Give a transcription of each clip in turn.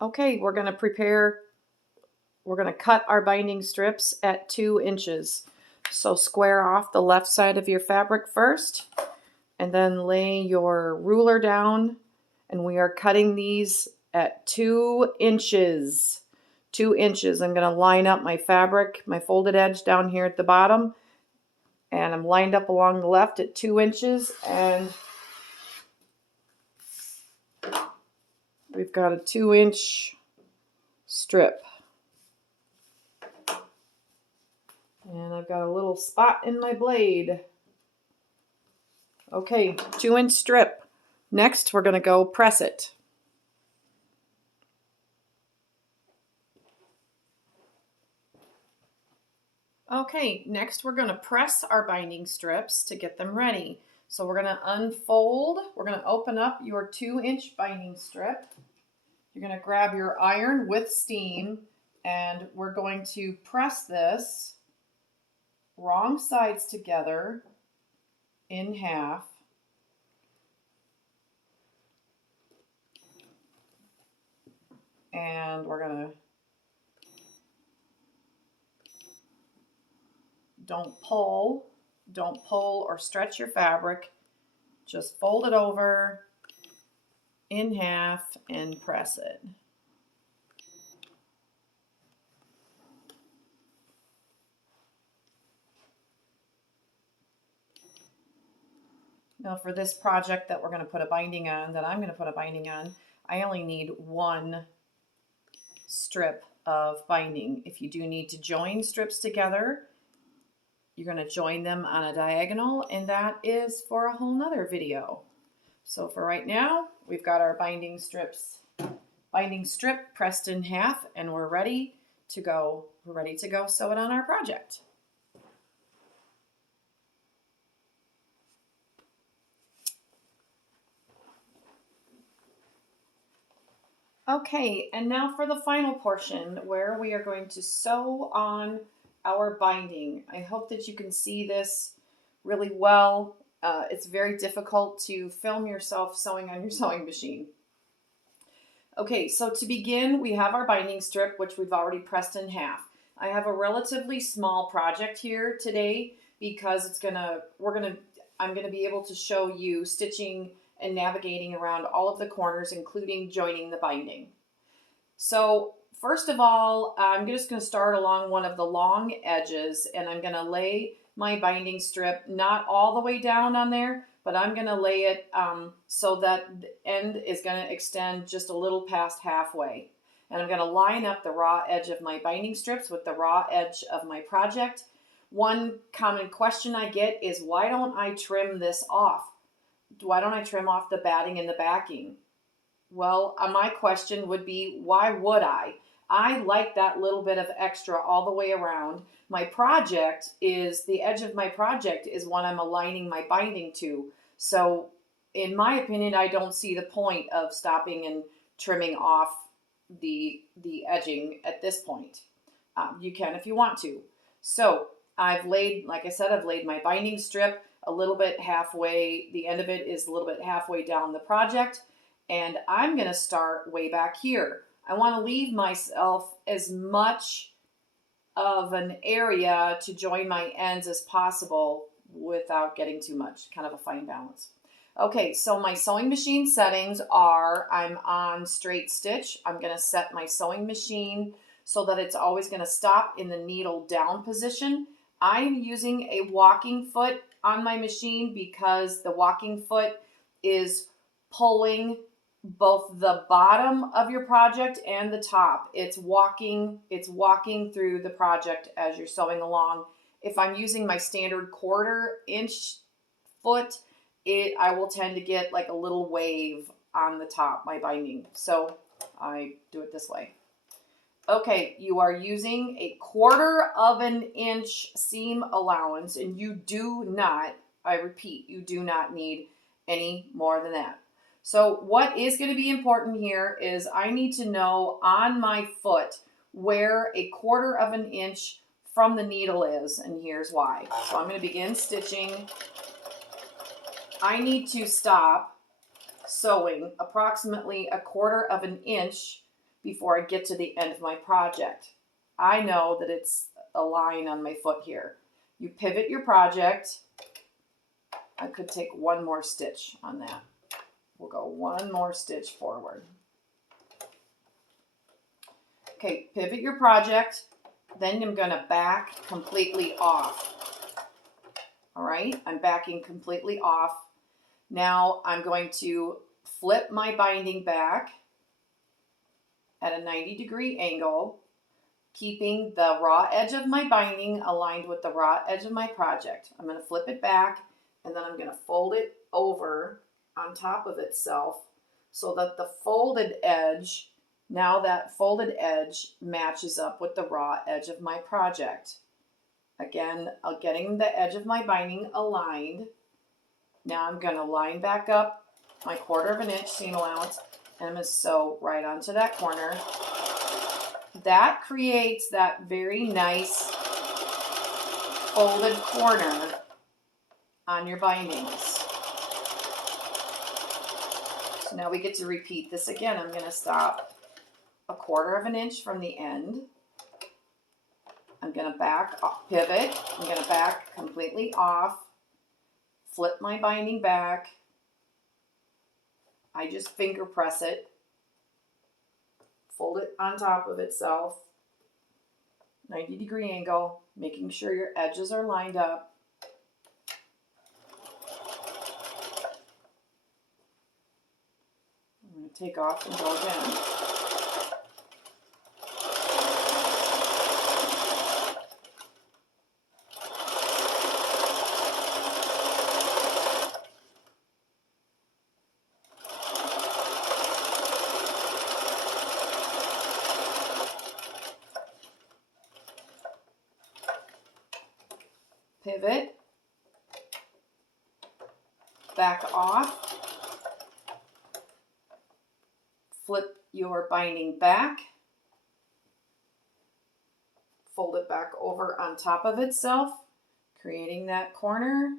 Okay, we're going to cut our binding strips at 2 inches. So square off the left side of your fabric first, and then lay your ruler down, and we are cutting these at 2 inches. 2 inches. I'm going to line up my fabric, my folded edge down here at the bottom, and I'm lined up along the left at 2 inches, and we've got a 2-inch strip. And I've got a little spot in my blade. Okay, 2-inch strip. Next, we're going to go press it. Okay, next we're going to press our binding strips to get them ready. So we're going to unfold. We're going to open up your 2-inch binding strip. You're going to grab your iron with steam, and we're going to press this wrong sides together in half. And we're going to, don't pull or stretch your fabric. Just fold it over in half and press it. Now for this project that we're going to put a binding on, I only need 1 strip of binding. If you do need to join strips together, you're going to join them on a diagonal, and that is for a whole nother video. So for right now, we've got our binding strip pressed in half, and we're ready to go. We're ready to go sew it on our project. Okay, and now for the final portion where we are going to sew on our binding. I hope that you can see this really well. It's very difficult to film yourself sewing on your sewing machine. Okay, so to begin, we have our binding strip, which we've already pressed in half. I have a relatively small project here today because I'm gonna be able to show you stitching and navigating around all of the corners, including joining the binding. So first of all, I'm just going to start along one of the long edges, and I'm going to lay my binding strip not all the way down on there, but I'm going to lay it so that the end is going to extend just a little past halfway. And I'm going to line up the raw edge of my binding strips with the raw edge of my project. One common question I get is, why don't I trim this off? Why don't I trim off the batting and the backing? Well, my question would be, why would I? I like that little bit of extra all the way around. The edge of my project is what I'm aligning my binding to. So in my opinion, I don't see the point of stopping and trimming off the edging at this point. You can if you want to. So like I said, I've laid my binding strip a little bit halfway. The end of it is a little bit halfway down the project. And I'm going to start way back here. I want to leave myself as much of an area to join my ends as possible without getting too much, kind of a fine balance. Okay, so my sewing machine settings are, I'm on straight stitch. I'm going to set my sewing machine so that it's always going to stop in the needle down position. I'm using a walking foot on my machine because the walking foot is pulling both the bottom of your project and the top. It's walking through the project as you're sewing along. If I'm using my standard 1/4 inch foot, I will tend to get like a little wave on the top, my binding. So I do it this way. Okay, you are using a 1/4 inch seam allowance, and you do not, I repeat, you do not need any more than that. So what is going to be important here is I need to know on my foot where a 1/4 inch from the needle is, and here's why. So I'm going to begin stitching. I need to stop sewing approximately a 1/4 inch before I get to the end of my project. I know that it's a line on my foot here. You pivot your project. I could take one more stitch on that. We'll go one more stitch forward. Okay, pivot your project. Then I'm going to back completely off. All right, I'm backing completely off. Now I'm going to flip my binding back at a 90-degree angle, keeping the raw edge of my binding aligned with the raw edge of my project. I'm going to flip it back, and then I'm going to fold it over on top of itself so that the folded edge, now that folded edge matches up with the raw edge of my project. Again, getting the edge of my binding aligned. Now I'm going to line back up my 1/4 inch seam allowance, and I'm going to sew right onto that corner. That creates that very nice folded corner on your bindings. So now we get to repeat this again. I'm going to stop a 1/4 inch from the end. I'm going to back off, pivot. I'm going to back completely off, flip my binding back. I just finger press it, fold it on top of itself, 90-degree angle, making sure your edges are lined up. I'm going to take off and go again. Pivot, back off, flip your binding back, fold it back over on top of itself, creating that corner.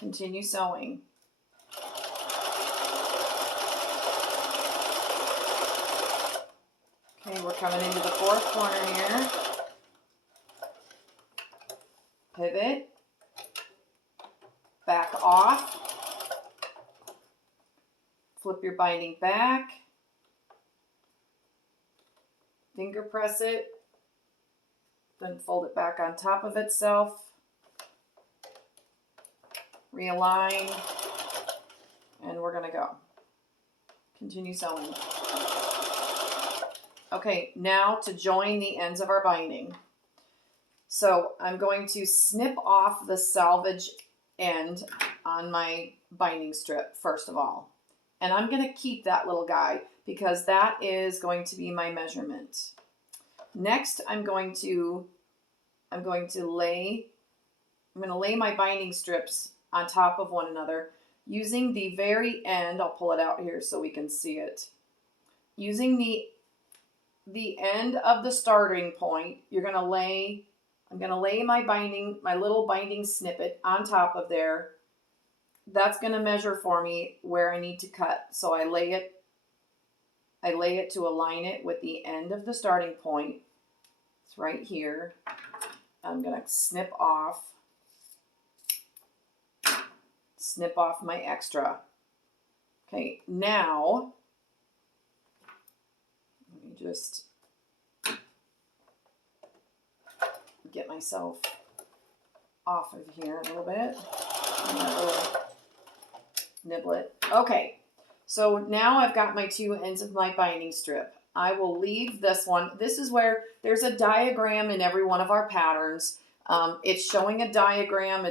Continue sewing. Okay, we're coming into the 4th corner here. Pivot, back off, flip your binding back, finger press it, then fold it back on top of itself, realign, and we're going to go. Continue sewing. Okay, now to join the ends of our binding. So I'm going to snip off the selvage end on my binding strip first of all. And I'm going to keep that little guy because that is going to be my measurement. Next, I'm going to lay my binding strips on top of one another using the very end. I'll pull it out here so we can see it. Using the end of the starting point, I'm going to lay my little binding snippet on top of there. That's going to measure for me where I need to cut. So I lay it to align it with the end of the starting point. It's right here. I'm going to snip off my extra. Okay, now let me just get myself off of here a little bit. I'm gonna really nibble it. Okay, so now I've got my 2 ends of my binding strip. I will leave this one. This is where there's a diagram in every one of our patterns. It's showing a diagram.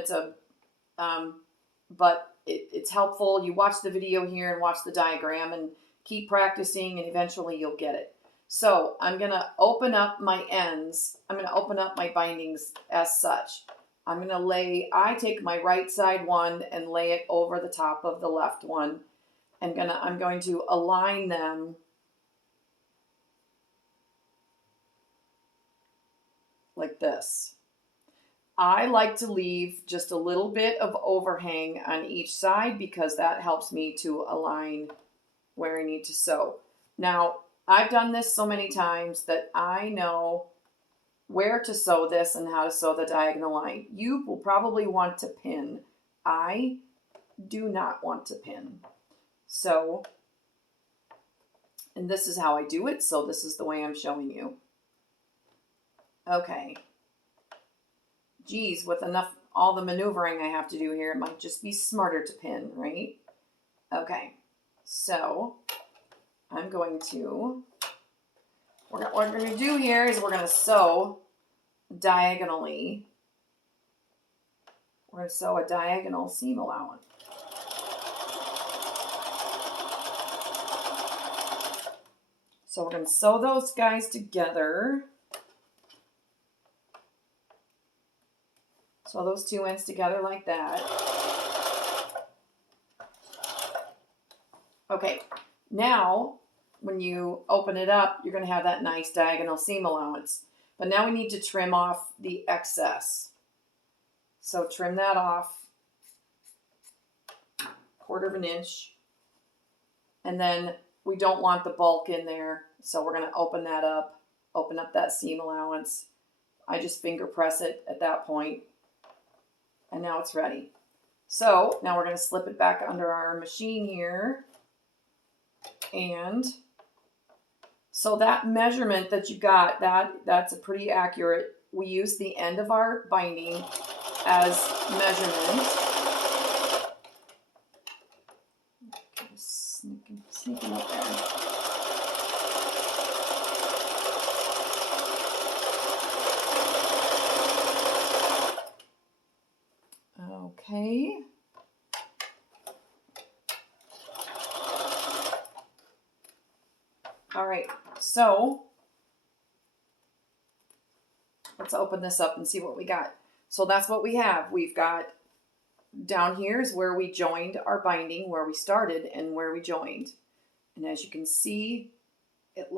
But it's helpful. You watch the video here and watch the diagram and keep practicing, and eventually you'll get it. So I'm going to open up my ends. I'm going to open up my bindings as such. I take my right side one and lay it over the top of the left one. I'm going to align them like this. I like to leave just a little bit of overhang on each side because that helps me to align where I need to sew. Now, I've done this so many times that I know where to sew this and how to sew the diagonal line. You will probably want to pin. I do not want to pin. So, and this is how I do it, so this is the way I'm showing you. Okay. Geez, with enough, all the maneuvering I have to do here, it might just be smarter to pin, right? Okay, so I'm going to, what we're going to do here is we're going to sew diagonally. We're going to sew a diagonal seam allowance. So we're going to sew those guys together. Sew those two ends together like that. Okay, now when you open it up, you're going to have that nice diagonal seam allowance. But now we need to trim off the excess. So trim that off 1/4 inch. And then we don't want the bulk in there, so we're going to open that up, open up that seam allowance. I just finger press it at that point, and now it's ready. So now we're going to slip it back under our machine here. And so that measurement that you got, that's a pretty accurate. We use the end of our binding as measurement. Okay, sneaking up there. Okay. All right, so let's open this up and see what we got. So that's what we have. We've got down here is where we joined our binding, where we started and where we joined. And as you can see, it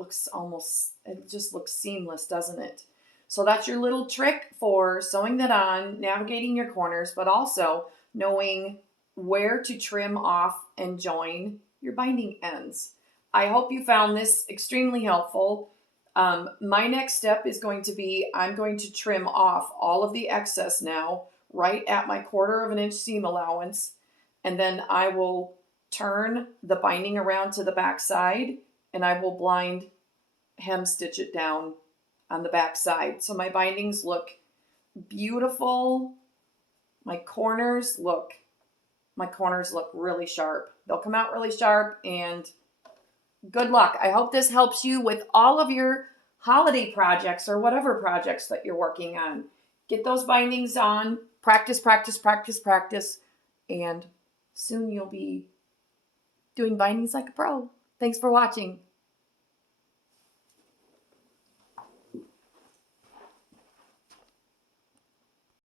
just looks seamless, doesn't it? So that's your little trick for sewing that on, navigating your corners, but also knowing where to trim off and join your binding ends. I hope you found this extremely helpful. My next step is going to be, I'm going to trim off all of the excess now, right at my 1/4 inch seam allowance. And then I will turn the binding around to the back side and I will blind hem stitch it down on the back side. So my bindings look beautiful. My corners look really sharp. They'll come out really sharp, and good luck. I hope this helps you with all of your holiday projects or whatever projects that you're working on. Get those bindings on, practice, practice, practice, practice, and soon you'll be doing bindings like a pro. Thanks for watching.